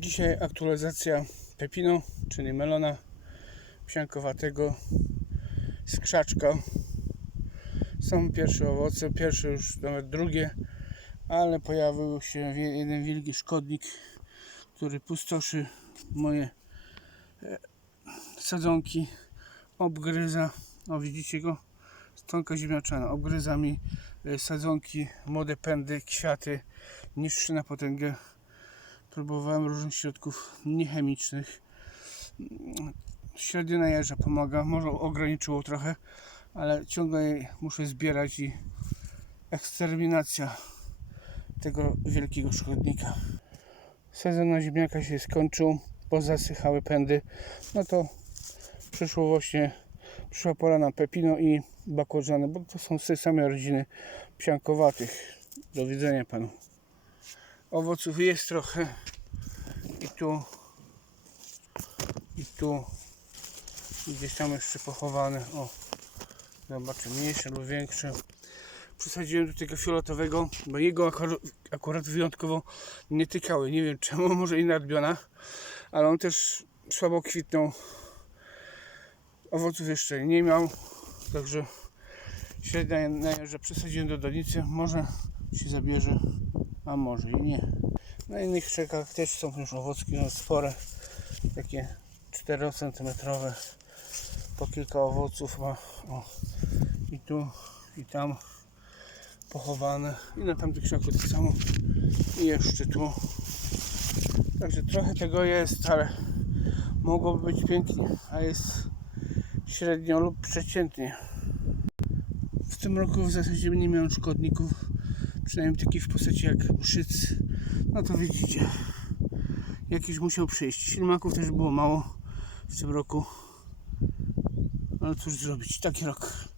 Dzisiaj aktualizacja pepino, czyli melona psiankowatego. Z krzaczka. Są pierwsze owoce, pierwsze już nawet drugie, ale pojawił się jeden wielki szkodnik, który pustoszy moje e, sadzonki, obgryza, o widzicie go, stonka ziemniaczana, obgryza mi e, sadzonki, młode pędy, kwiaty, niższe na potęgę Próbowałem różnych środków niechemicznych. Średnio na jeża pomaga, może ograniczyło trochę, ale ciągle muszę zbierać i eksterminacja tego wielkiego szkodnika. Sezon na ziemniaka się skończył, pozasychały pędy. No to przyszło właśnie, przyszła pora na pepino i bakłażany, bo to są z tej samej rodziny psiankowatych. Do widzenia panu. Owoców jest trochę. I tu i tu. Gdzieś tam jeszcze pochowane o. Zobaczę mniejsze lub większe. Przesadziłem do tego fioletowego bo jego akurat, akurat wyjątkowo nie tykały. Nie wiem czemu może i nadbiona ale on też słabo kwitnął. Owoców jeszcze nie miał także średnia na że przesadziłem do donicy. Może się zabierze a może i nie. Na innych czekach też są już owocki no spore, takie 4 cm, po kilka owoców ma o, i tu i tam pochowane i na tamtych krzaku tak samo i jeszcze tu. Także trochę tego jest, ale mogłoby być pięknie, a jest średnio lub przeciętnie. W tym roku w zasadzie nie miałem szkodników przynajmniej taki w postaci jak szyc, no to widzicie, jakiś musiał przyjść. Ślimaków też było mało w tym roku, ale cóż zrobić, taki rok.